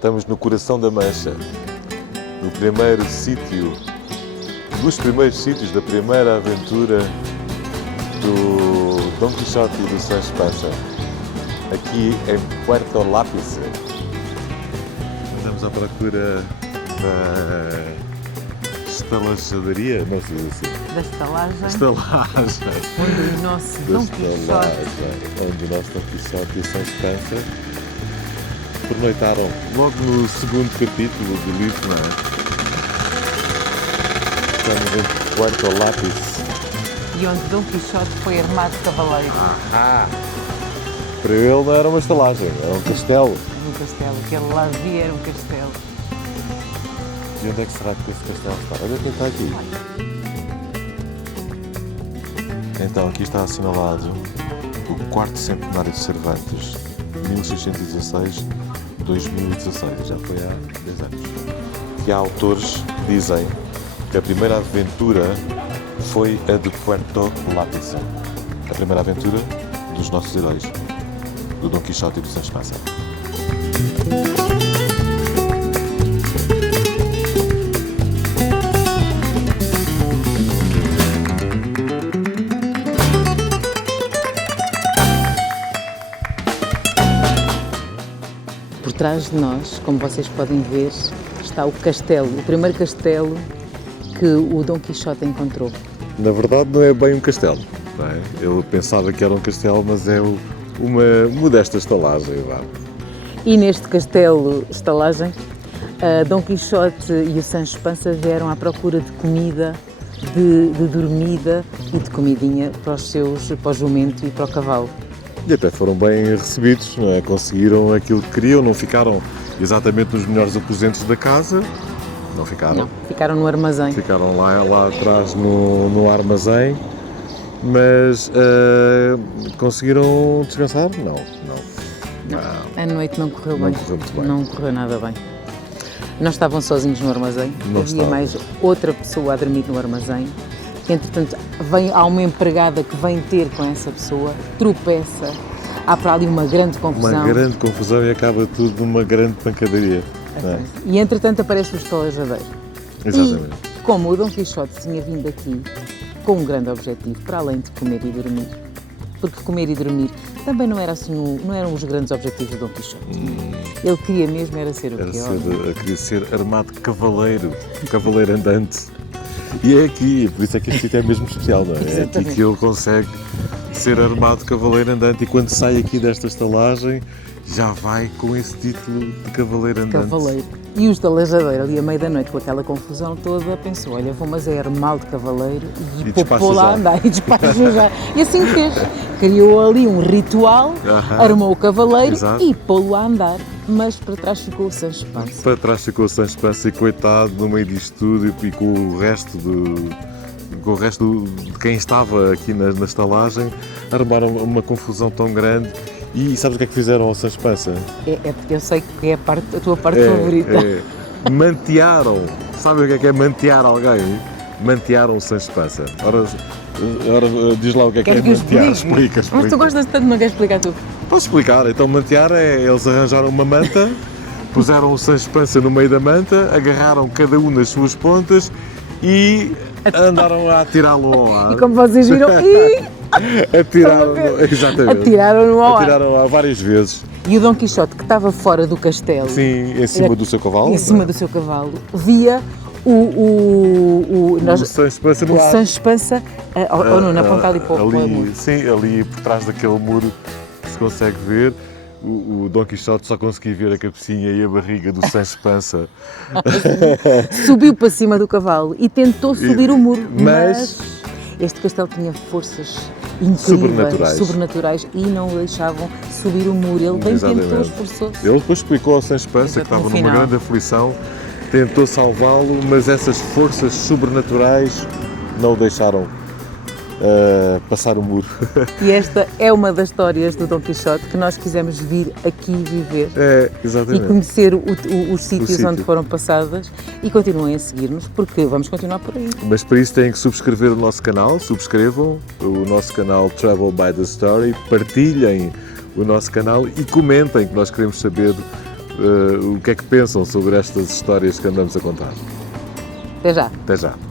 Estamos no coração da Mancha, no primeiro sítio, dos primeiros sítios da primeira aventura do Dom Quixote e do Sancho Panza, aqui em Puerto Lápice. Estamos à procura da estalajadaria, não sei assim. Da estalagem. Estalagem. Onde o nosso Dom Quixote. Onde o nosso Dom Quixote e o Sancho Panza pernoitaram logo no segundo capítulo do livro, não é? Estamos em Puerto Lápice. E onde Dom Quixote foi armado de cavaleiro. Para ele não era uma estalagem, era um castelo. No castelo, que ele lá via era um castelo. E onde é que será que esse castelo está? Olha quem está aqui. Então, aqui está assinalado o quarto centenário de Cervantes, 1616-2016, já foi há 10 anos. E há autores que dizem que a primeira aventura foi a de Puerto Lápice, a primeira aventura dos nossos heróis, do Dom Quixote e do Sancho Panza. Por trás de nós, como vocês podem ver, está o castelo, o primeiro castelo que o Dom Quixote encontrou. Na verdade não é bem um castelo, não é? Eu pensava que era um castelo, mas é uma modesta estalagem, vá. E neste castelo, estalagem, Dom Quixote e o Sancho Panza vieram à procura de comida, de dormida e de comidinha para o jumento e para o cavalo. E até foram bem recebidos, não é? Conseguiram aquilo que queriam, não ficaram exatamente nos melhores aposentos da casa, não ficaram. Não, ficaram no armazém. Ficaram lá atrás no armazém, mas conseguiram descansar? Não. A noite não correu Não bem. correu muito bem. Não correu nada bem. Não estavam sozinhos no armazém, Não havia estavam. mais outra pessoa a dormir no armazém. Entretanto, há uma empregada que vem ter com essa pessoa, tropeça, há para ali uma grande confusão. Uma grande confusão e acaba tudo numa grande pancadaria. Não é? E entretanto aparece o estalajadeiro. Exatamente. E como o Dom Quixote tinha vindo aqui com um grande objetivo, para além de comer e dormir, porque comer e dormir também não eram os grandes objetivos do Dom Quixote. Ele queria mesmo era ser o quê? Queria ser armado de cavaleiro andante. E é aqui, por isso é que este sítio é mesmo especial, não é? É aqui Exatamente. que ele consegue ser armado de cavaleiro andante e quando sai aqui desta estalagem já vai com esse título de cavaleiro andante. Cavaleiro. E o estalajadeiro ali à meia da noite com aquela confusão toda pensou, olha, vou mas é armá-lo de cavaleiro e pôr lá a andar e despacha já. E assim fez. Criou ali um ritual, armou o cavaleiro Exato. e pô-lo a andar. Mas para trás ficou o Sancho Panza. Para trás ficou o Sancho Panza e coitado no meio disto tudo e com o resto de quem estava aqui na estalagem, armaram uma confusão tão grande. E sabes o que é que fizeram ao Sancho Panza? Eu sei que é a tua parte favorita. Mantearam. Sabe o que é mantear alguém? Mantearam o Sancho Panza. Ora, diz lá o que é Queres que eu mantear. explique? Explica. Mas tu gostas tanto, não queres explicar tu? Posso explicar? Então mantear eles arranjaram uma manta, puseram o Sancho Panza no meio da manta, agarraram cada um nas suas pontas e andaram a atirá-lo ao ar. E como vocês viram, Exatamente. atiraram-no ao ar. Atiraram ao ar várias vezes. E o Dom Quixote, que estava fora do castelo, Sim, em cima do seu cavalo. em cima do seu cavalo, via o Sancho Panza no o ar. Sancho Panza, ou não, na ponta ali para o muro. Sim, ali por trás daquele muro que se consegue ver. O Dom Quixote só conseguia ver a cabecinha e a barriga do Sancho Panza. Subiu para cima do cavalo e tentou subir o muro, mas este castelo tinha forças incríveis, sobrenaturais e não o deixavam subir o muro. Ele bem tentou, esforçou-se. Ele depois explicou ao Sancho Panza que estava numa grande aflição, tentou salvá-lo, mas essas forças sobrenaturais não o deixaram passar o muro. E esta é uma das histórias do Dom Quixote que nós quisemos vir aqui viver Exatamente. e conhecer os sítios onde foram passadas e continuem a seguir-nos porque vamos continuar por aí. Mas para isso têm que subscrever o nosso canal, subscrevam o nosso canal Travel by the Story, partilhem o nosso canal e comentem, que nós queremos saber o que é que pensam sobre estas histórias que andamos a contar. Até já. Até já.